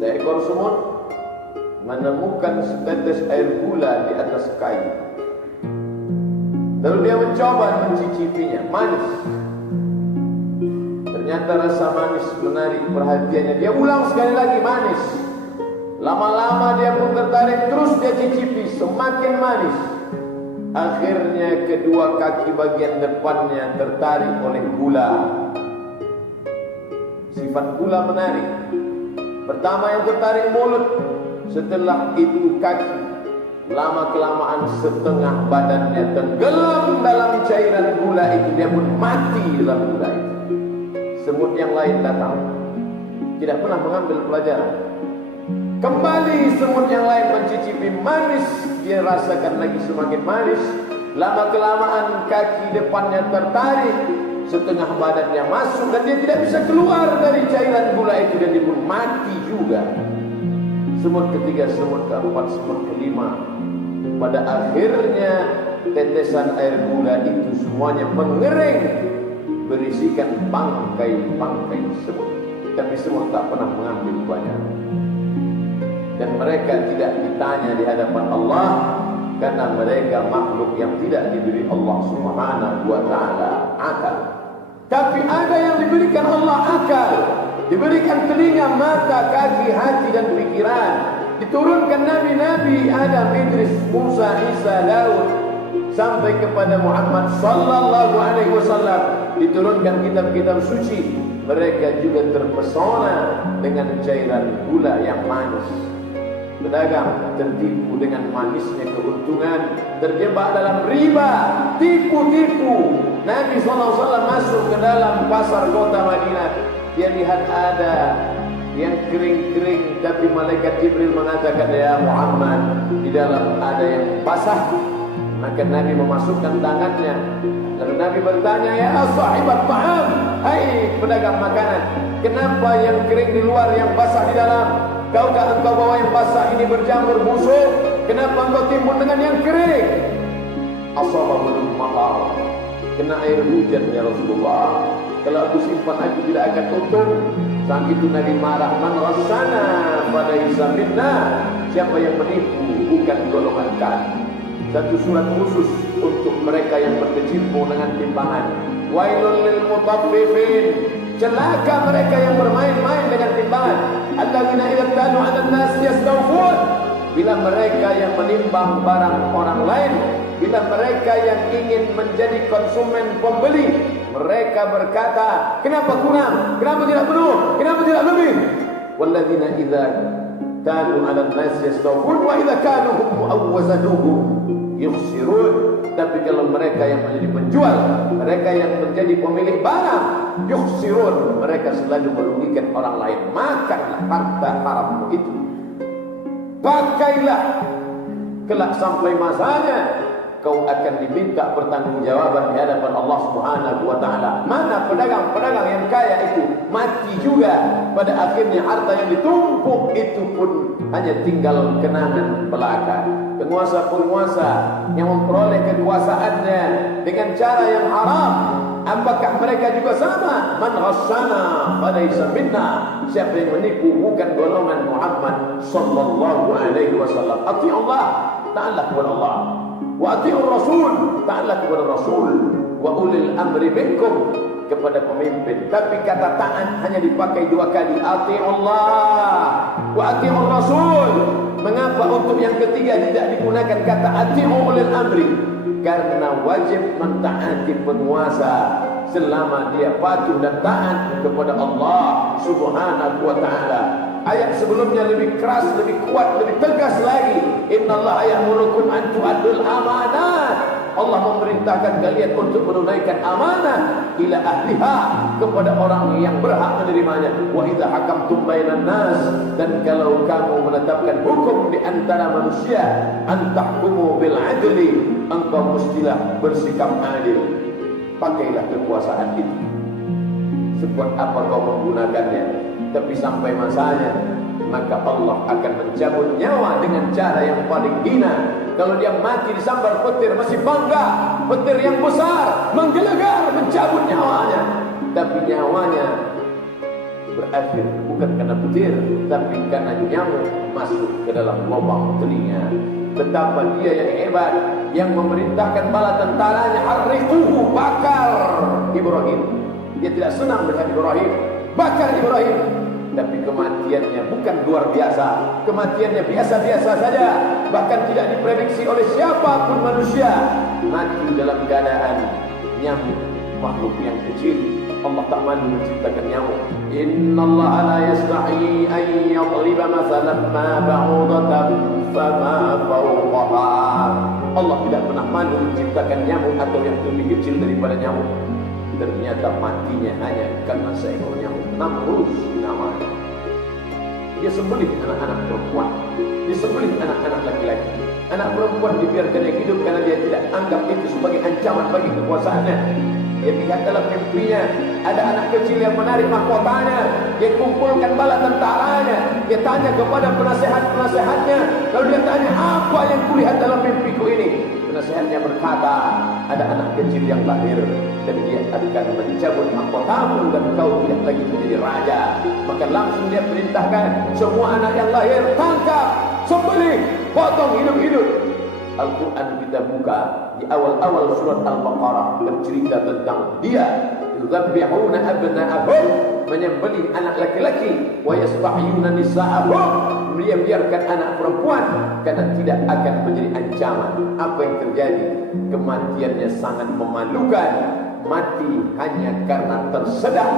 Seekor semut menemukan setetes air gula di atas kayu. Lalu dia mencoba mencicipinya, manis. Ternyata rasa manis menarik perhatiannya. Dia ulang sekali lagi, manis. Lama-lama dia pun tertarik, terus dia cicipi, semakin manis. Akhirnya kedua kaki bagian depannya tertarik oleh gula. Sifat gula menarik. Pertama yang tertarik mulut, setelah itu kaki. Lama-kelamaan setengah badannya tenggelam dalam cairan gula itu. Dia pun mati dalam gula itu. Semut yang lain datang, tidak pernah mengambil pelajaran. Kembali semut yang lain mencicipi, manis. Dia rasakan lagi semakin manis. Lama-kelamaan kaki depannya tertarik, setengah badannya masuk, dan dia tidak bisa keluar dari cairan gula itu. Dan dia pun mati juga. Semut ketiga, semut keempat, semut kelima. Pada akhirnya tetesan air gula itu semuanya mengering, berisikan bangkai-bangkai semut. Tapi semut tak pernah mengambil banyak. Dan mereka tidak ditanya di hadapan Allah, karena mereka makhluk yang tidak diberi Allah Subhanahu wa ta'ala akal. Tapi ada yang diberikan Allah akal, diberikan telinga, mata, kaki, hati dan pikiran. Diturunkan nabi-nabi Adam, Idris, Musa, Isa, Daud, sampai kepada Muhammad sallallahu alaihi wasallam. Diturunkan kitab-kitab suci. Mereka juga terpesona dengan cairan gula yang manis. Pedagang tertipu dengan manisnya keuntungan, terjebak dalam riba, tipu-tipu. Nabi SAW masuk ke dalam pasar kota Madinah. Dia lihat ada yang kering-kering, tapi malaikat Jibril mengatakan, ya Muhammad, di dalam ada yang basah. Maka Nabi memasukkan tangannya. Lalu Nabi bertanya, ya sahibat ta'am, hai pedagang makanan, kenapa yang kering di luar, yang basah di dalam? Tahukah engkau bahwa yang basah ini berjamur busuk? Kenapa engkau timbun dengan yang kering? Asabahul matar, kena air hujan ya Rasulullah. Kalau aku simpan, aku tidak akan untung. Saat itu Nabi marah, man rasana pada isaminna, siapa yang menipu bukan golongan kami. Satu surat khusus untuk mereka yang berkecimpung dengan timbangan. Wailul lil mutaffifin, celaka mereka yang bermain-main dengan timbangan. Alladzina idza talu 'alan nas yastawfun, bila mereka yang menimbang barang orang lain, bila mereka yang ingin menjadi konsumen pembeli, mereka berkata, kenapa kurang? Kenapa tidak penuh? Kenapa tidak lebih? Walladzina idza talu 'alan nas yastawfun wa idza kaluhum aw wazanuhum yukhsirun. Tapi kalau mereka yang menjadi penjual, mereka yang menjadi pemilik barang, yukhsirun, mereka selalu merugikan orang lain. Makanlah harta harammu itu, pakailah, kelak sampai masanya kau akan diminta pertanggungjawaban di hadapan Allah Subhanahu wa ta'ala. Mana pedagang-pedagang yang kaya itu mati juga. Pada akhirnya harta yang ditumpuk itu pun hanya tinggal kenangan belaka. Penguasa-penguasa yang memperoleh kekuasaannya dengan cara yang haram, apakah mereka juga sama? Man ghasyana falaysa minna, siapa yang menipu bukan golongan Muhammad sallallahu alaihi wasallam. Ati Allah, taatlah kepada Allah. Wa ati'ur rasul, taatlah kepada Rasul. Wa ulil amri minkum, kepada pemimpin. Tapi kata taat hanya dipakai dua kali. Ati'ullah wa ati'ur rasul. Mengapa untuk yang ketiga tidak digunakan kata ati'u ulil amri? Karena wajib mentaati penguasa selama dia patuh dan taat kepada Allah Subhanahu wa ta'ala. Ayat sebelumnya lebih keras, lebih kuat, lebih tegas lagi. Innallaha ya'murukum an tu'addul amanat. Allah memerintahkan kalian untuk menunaikan amanah ila ahliha, kepada orang yang berhak menerimanya. Wa idza hakamtum bainan nas, dan kalau kamu menetapkan hukum di antara manusia, antahkumu bil adli, engkau mestilah bersikap adil. Pakailah kekuasaan itu. Sekuat apa kau menggunakannya, tapi sampai masanya maka Allah akan mencabut nyawa dengan cara yang paling hina. Kalau dia mati disambar petir masih bangga, petir yang besar menggelegar mencabut nyawanya, tapi nyawanya berakhir bukan karena petir, tapi karena nyamuk masuk ke dalam lubang telinga. Betapa dia yang hebat, yang memerintahkan bala tentaranya, harriquhu, bakar Ibrahim. Dia tidak senang melihat Ibrahim, bakar Ibrahim. Tapi kematiannya bukan luar biasa, kematiannya biasa-biasa saja, bahkan tidak diprediksi oleh siapapun manusia. Mati dalam keadaan nyamuk, makhluk yang kecil. Allah tak malu menciptakan nyamuk. Innallaha la yastahi an yadriba mathalan ma ba'udatan fama fawqaha. Allah tidak pernah malu menciptakan nyamuk atau yang lebih kecil daripada nyamuk. Ternyata matinya hanya karena seekor nyamuk. Namrus namanya. Dia sembelih anak-anak perempuan, dia sembelih anak-anak laki-laki. Anak perempuan dibiarkan hidup karena dia tidak anggap itu sebagai ancaman bagi kekuasaannya. Dia lihat dalam mimpinya ada anak kecil yang menarik mahkotanya. Dia kumpulkan bala tentaranya. Dia tanya kepada penasehat-penasehatnya. Lalu dia tanya, apa yang kulihat dalam mimpiku ini? Penasehatnya berkata, ada anak kecil yang lahir dan dia akan mencabut mahkotamu dan kau tidak lagi menjadi raja. Maka langsung dia perintahkan semua anak yang lahir, tangkap, sembelih, potong hidup-hidup. Al-Quran kita buka di awal-awal surat Al-Baqarah bercerita tentang dia yuzabbihuna abna'ahum, menyembelih anak laki-laki, wa yastahyuna nisa'ahum, dia biarkan anak perempuan karena tidak akan menjadi ancaman. Apa yang terjadi? Kematiannya sangat memalukan. Mati hanya karena tersedak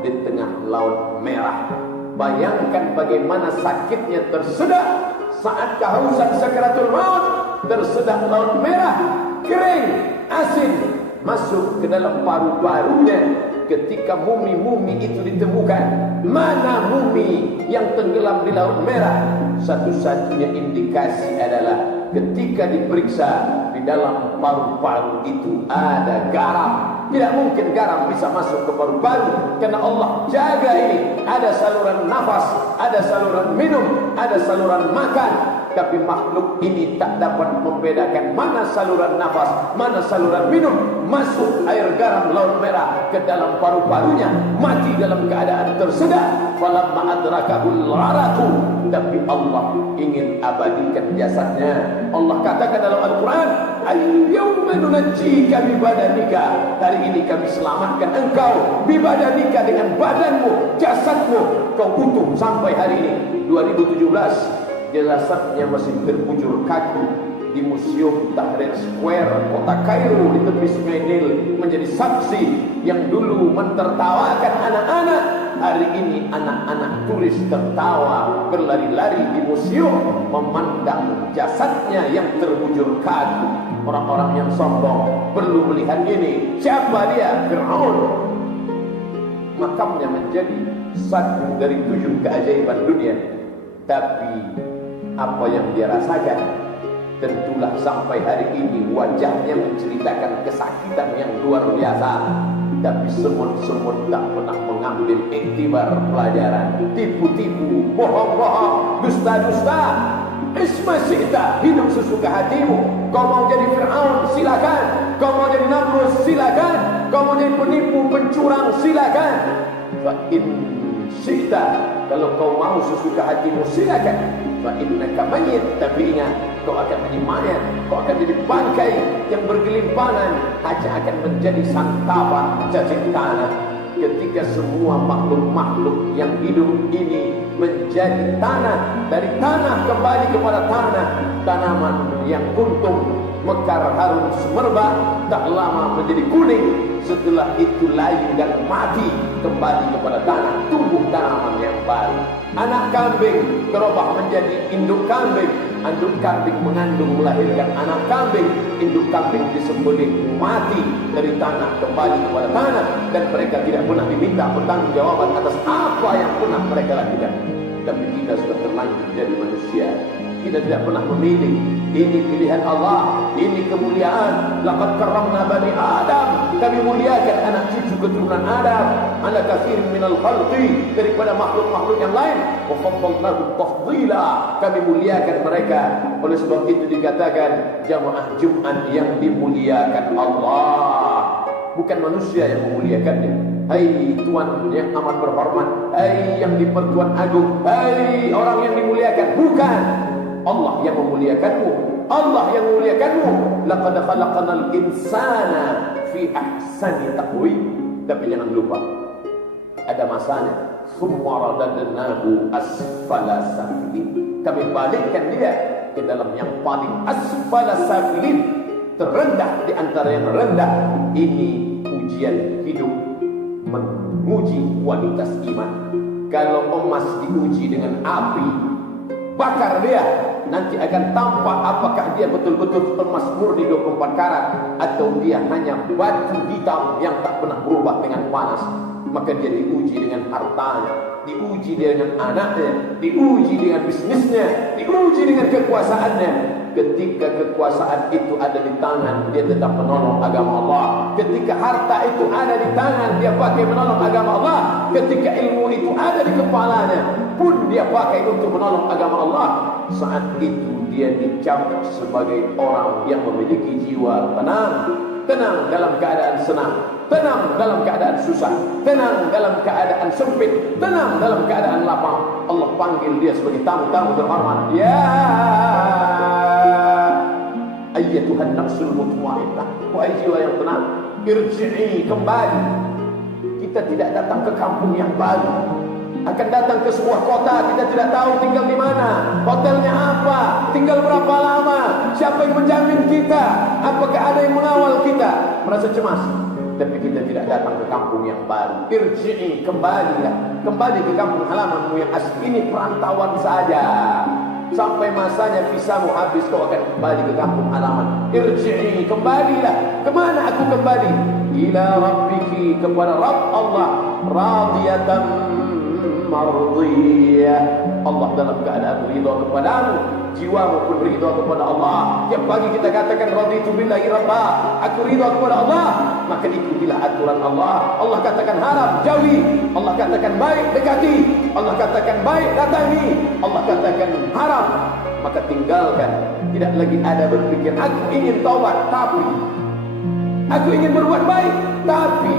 di tengah laut merah. Bayangkan bagaimana sakitnya tersedak saat kehausan sakaratul maut. Tersedak laut merah, kering, asin, masuk ke dalam paru-parunya. Ketika mumi-mumi itu ditemukan, mana mumi yang tenggelam di laut merah? Satu-satunya indikasi adalah ketika diperiksa di dalam paru-paru itu ada garam. Tidak mungkin garam bisa masuk ke paru-paru karena Allah jaga ini. Ada saluran nafas, ada saluran minum, ada saluran makan. Tapi makhluk ini tak dapat membedakan mana saluran nafas, mana saluran minum. Masuk air garam laut merah ke dalam paru-parunya, mati dalam keadaan tersedak. Falamma adrakahul gharaqu, tapi Allah ingin abadikan jasadnya. Allah katakan dalam Al-Quran, al-yawma nunajjika bibadanika, hari ini kami selamatkan engkau bibadanika, dengan badanmu, jasadmu kau utuh sampai hari ini 2017. Jasadnya masih berbujur kaku di Museum Tahrir Square, kota Kairo, di tepi Sungai Nil, menjadi saksi yang dulu mentertawakan anak-anak. Hari ini anak-anak turis tertawa berlari-lari di museum memandang jasadnya yang terbujur kaku. Orang-orang yang sombong perlu melihat ini. Siapa dia? Fir'aun. Makamnya menjadi satu dari 7 keajaiban dunia. Tapi apa yang dia rasakan? Tentulah sampai hari ini wajahnya menceritakan kesakitan yang luar biasa. Tapi semut-semut tak pernah mengambil iktibar pelajaran. Tipu-tipu, bohong-bohong, dusta-dusta. Isma syi'ta, hidup sesuka hatimu. Kau mau jadi Fir'aun, silakan. Kau mau jadi Namrus, silakan. Kau mau jadi penipu, pencurang, silakan. Fa in syi'ta, kalau kau mau sesuka hatimu, silakan. Fa innaka mayyit, tapi ingat, kau akan menjadi mayat, kau akan jadi bangkai yang bergelimpangan, hanya akan menjadi santapan cacing tanah. Ketika semua makhluk-makhluk yang hidup ini menjadi tanah, dari tanah kembali kepada tanah, tanaman yang kuntum, mekar, harum, semerbak, tak lama menjadi kuning. Setelah itu layu dan mati, kembali kepada tanah, tumbuh tanaman yang baru. Anak kambing berubah menjadi induk kambing. Induk kambing mengandung, melahirkan anak kambing. Induk kambing disembelih, mati, dari tanah kembali kepada tanah. Dan mereka tidak pernah diminta pertanggungjawaban atas apa yang pernah mereka lakukan. Tapi kita sudah terlanjur jadi manusia. Kita tidak pernah memilih. Ini pilihan Allah, ini kemuliaan. Laqad karramna bani Adam, kami muliakan anak cucu keturunan Adam, ala katsirin minal khalqi, daripada makhluk-makhluk yang lain. Wa faddalnahum tafdila, kami muliakan mereka. Oleh sebab itu dikatakan jamaah Jumat yang dimuliakan Allah, bukan manusia yang memuliakannya. Hai Tuhan yang amat berhormat, hai yang dipertuan agung, hai orang yang dimuliakan. Bukan, Allah yang memuliakanmu, Allah yang memuliakanmu. Laqad khalaqnal insana fi ahsani taqwim. Tapi jangan lupa, ada masanya. Summa radadnahu asfala safilin. Kami balikkan dia ke dalam yang paling asfala safilin, terendah di antara yang rendah. Ini ujian hidup, menguji kualitas iman. Kalau emas diuji dengan api, bakar dia, nanti akan tampak apakah dia betul-betul emas murni 24 karat atau dia hanya batu hitam yang tak pernah berubah dengan panas. Maka dia diuji dengan hartanya, diuji dengan anaknya, diuji dengan bisnisnya, diuji dengan kekuasaannya. Ketika kekuasaan itu ada di tangan, dia tetap menolong agama Allah. Ketika harta itu ada di tangan, dia pakai menolong agama Allah. Ketika ilmu itu ada di kepalanya, pun dia pakai untuk menolong agama Allah. Saat itu dia dicap sebagai orang yang memiliki jiwa tenang. Tenang dalam keadaan senang, tenang dalam keadaan susah, tenang dalam keadaan sempit, tenang dalam keadaan lapang. Allah panggil dia sebagai tamu-tamu terhormat. Ya ayyatuhan nafsul mutmainnah, wahai jiwa yang tenang, irji'i, kembali. Kita tidak datang ke kampung yang baru, akan datang ke sebuah kota, kita tidak tahu tinggal di mana, hotelnya apa, tinggal berapa lama, siapa yang menjamin kita, apakah ada yang mengawal kita, merasa cemas. Tapi kita tidak datang ke kampung yang baru. Irji'i, kembalilah, kembali ke kampung halamanmu yang asli. Ini perantauan saja, sampai masanya visamu habis, kau akan kembali ke kampung halaman. Irji'i, kembalilah. Kemana aku kembali? Ila rabbiki, kepada Rabb Allah, radiyatan mardiyah. Allah dalam keadaan ridha kepadamu, jiwamu pun ridha kepada Allah. Tiap pagi kita katakan raditu billahi rabba, aku ridha kepada Allah, maka ikutilah aturan Allah. Allah katakan haram, jauhi. Allah katakan baik, dekati. Allah katakan baik, datangi. Allah katakan haram, maka tinggalkan. Tidak lagi ada berpikir aku ingin taubat, tapi aku ingin berbuat baik, tapi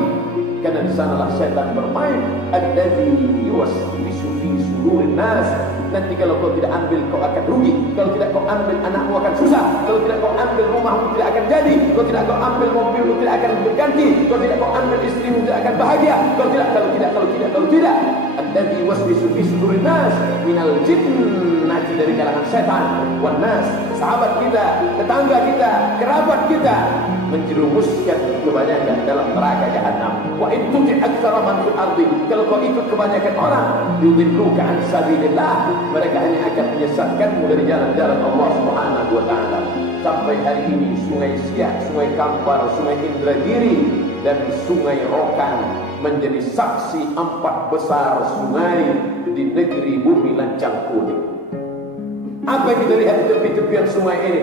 karena di sanalah syaitan bermain. Alladzi yuwaswisu fi sudurin nas. Nanti kalau kau tidak ambil, kau akan rugi. Kalau tidak kau ambil, anakmu akan susah. Kalau tidak kau ambil, rumahmu tidak akan jadi. Kalau tidak kau ambil, mobilmu tidak akan berganti. Kalau tidak kau ambil, istrimu tidak akan bahagia. Kalau tidak. Alladzi yuwaswisu fi sudurin nas minal jinnati, dari kalangan setan, wan nas, sahabat kita, tetangga kita, kerabat kita, menjerumuskan kebanyakan dalam neraka jahanam. Wa in tuti' aktsara man fil ardi, kalau kau ikut kebanyakan orang, yudilluka an sabilillah, mereka hanya akan menyesatkanmu dari jalan-jalan Allah Subhanahu wa taala. Sampai hari ini Sungai Siak, Sungai Kampar, Sungai Indragiri dan Sungai Rokan menjadi saksi 4 besar sungai di negeri bumi lancang kuning. Apa yang kita lihat di tepi-tepian sungai ini?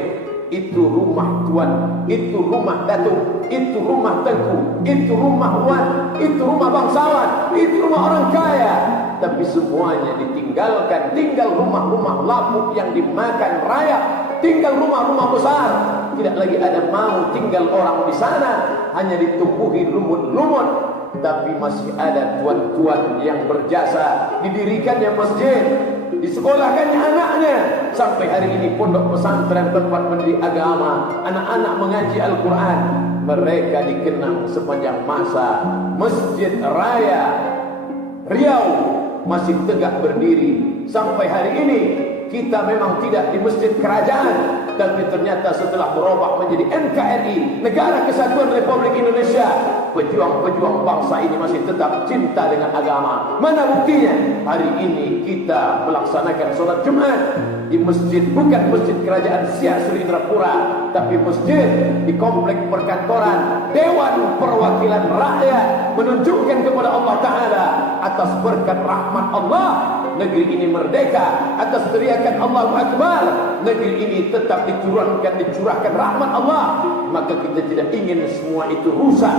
Itu rumah tuan, itu rumah datuk, itu rumah tengku, itu rumah wan, itu rumah bangsawan, itu rumah orang kaya. Tapi semuanya ditinggalkan. Tinggal rumah-rumah lapuk yang dimakan rayap, tinggal rumah-rumah besar. Tidak lagi ada mau tinggal orang di sana, hanya ditumbuhi lumut-lumut. Tapi masih ada tuan-tuan yang berjasa, didirikannya masjid, disekolahkannya anaknya. Sampai hari ini pondok pesantren tempat mendidik agama, anak-anak mengaji Al-Quran, mereka dikenang sepanjang masa. Masjid Raya Riau masih tegak berdiri sampai hari ini. Kita memang tidak di masjid kerajaan, tapi ternyata setelah berubah menjadi NKRI, Negara Kesatuan Republik Indonesia, pejuang-pejuang bangsa ini masih tetap cinta dengan agama. Mana buktinya? Hari ini kita melaksanakan sholat Jumat di masjid, bukan masjid kerajaan Siak Sri Indrapura, tapi masjid di komplek perkantoran Dewan Perwakilan Rakyat, menunjukkan kepada Allah Ta'ala atas berkat rahmat Allah, negeri ini merdeka. Atas teriakan Allahu Akbar, negeri ini tetap dicurahkan rahmat Allah. Maka kita tidak ingin semua itu rusak.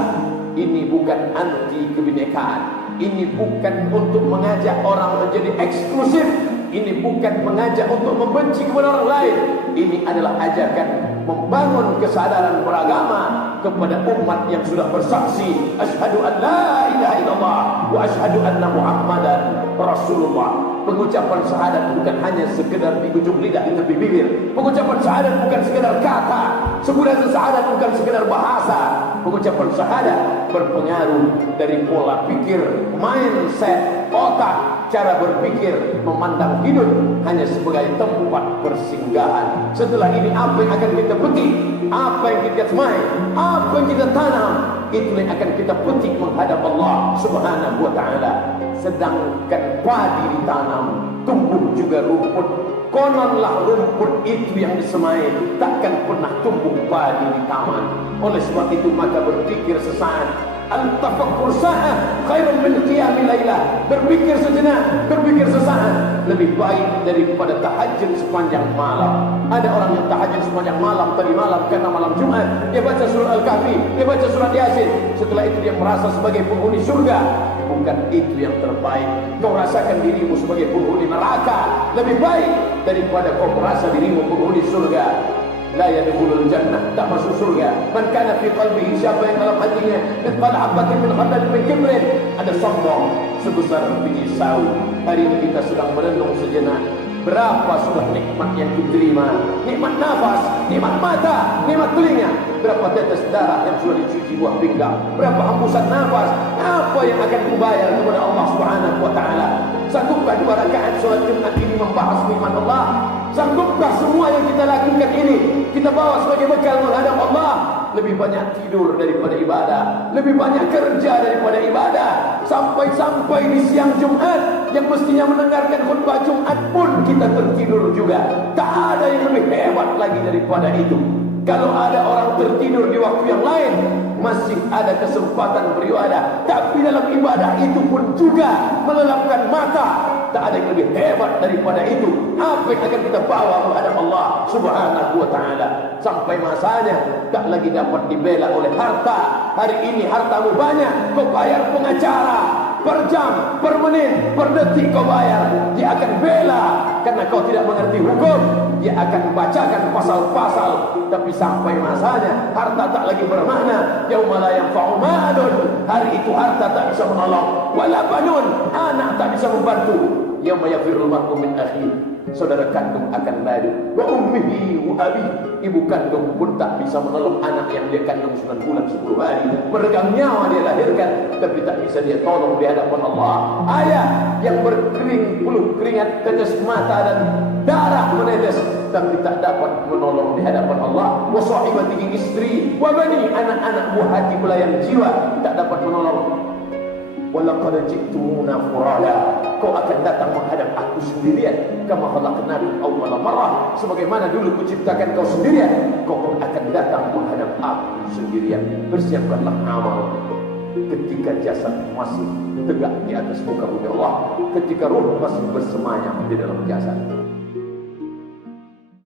Ini bukan anti kebinekaan, ini bukan untuk mengajak orang menjadi eksklusif, ini bukan mengajak untuk membenci kepada orang lain. Ini adalah ajakan membangun kesadaran beragama kepada umat yang sudah bersaksi asyhadu an la ilaha illallah wa asyhadu anna muhammadan rasulullah. Pengucapan syahadat bukan hanya sekedar di ujung lidah, di tepi bibir. Pengucapan syahadat bukan sekedar kata. Pengucapan syahadat bukan sekedar bahasa. Pengucapan syahadat berpengaruh dari pola pikir, mindset, otak, cara berpikir, memandang hidup hanya sebagai tempat persinggahan. Setelah ini apa yang akan kita petik, apa yang kita semai, apa yang kita tanam, itu yang akan kita petik menghadap Allah Subhanahu wa taala. Sedangkan padi ditanam, tumbuh juga rumput. Kononlah rumput itu yang disemai takkan pernah tumbuh padi di taman. Oleh sebab itu maka berpikir sesaat, al-tafakkur sa'ah khairun min qiyamil lailah. Berpikir sejenak, berpikir sesaat lebih baik daripada tahajud sepanjang malam. Ada orang yang tahajud sepanjang malam tadi malam karena malam Jumat, dia baca surah Al-Kahfi, dia baca surah Yasin, setelah itu dia merasa sebagai penghuni surga. Bukan itu yang terbaik. Kau rasakan dirimu sebagai penghuni neraka lebih baik daripada kau merasa dirimu penghuni surga. La yadkhulul jannah, tak masuk surga man kana fi qalbihi, siapa yang dalam hatinya mithqal habatin min khardal min kibrin, ada sombong sebesar biji sawi. Hari ini kita sedang merenung sejenak, berapa sudah nikmat yang diterima, nikmat nafas, nikmat mata, nikmat telinga, berapa tetes darah yang sudah dicuci buah pinggang, berapa hembusan nafas, apa yang akan kubayar kepada Allah Subhanahu wa taala? Sanggupkah 2 rakaat salat Jumat ini membahas nikmat Allah? Sanggupkah semua yang kita lakukan ini kita bawa sebagai bekal menghadap Allah? Lebih banyak tidur daripada ibadah, lebih banyak kerja daripada ibadah. Sampai-sampai di siang Jumat yang mestinya mendengarkan khutbah Jumat pun kita tertidur juga. Tak ada yang lebih hebat lagi daripada itu. Kalau ada orang tertidur di waktu yang lain, masih ada kesempatan beribadah. Tapi dalam ibadah itu pun juga melelapkan mata. Tak ada yang lebih hebat daripada itu. Apa yang akan kita bawa menghadap Allah Subhanahu wa taala? Sampai masanya tak lagi dapat dibela oleh harta. Hari ini hartamu banyak, kau bayar pengacara per jam, per menit, per detik kau bayar. Dia akan bela karena kau tidak mengerti hukum. Dia akan bacakan pasal-pasal. Tapi sampai masanya harta tak lagi bermakna. Yauma la yanfa'u malun, hari itu harta tak bisa menolong, wala banun, anak tak bisa membantu. Yauma yafirul mar'u min akhihi, saudara kandung akan lari, wa ummihi wa abi, ibu kandung pun tak bisa menolong anak yang dia kandung 9 bulan 10 hari, meregang nyawa dia lahirkan, tapi tak bisa dia tolong di hadapan Allah. Ayah yang berkering peluh keringat, tetes mata dan darah menetes, tapi tak dapat menolong di hadapan Allah. Wa sahibatihi istri wa bani, anak-anak buah hati belayan jiwa tak dapat menolong. Walaqad ji'tumuna furada, kau akan datang menghadap aku sendirian. Kama khalaqnakum awwala marrah, sebagaimana dulu kuciptakan kau sendirian, kau pun akan datang menghadap aku sendirian. Bersiapkanlah amal ketika jasad masih tegak di atas muka bumi Allah, ketika ruh masih bersemayam di dalam jasad.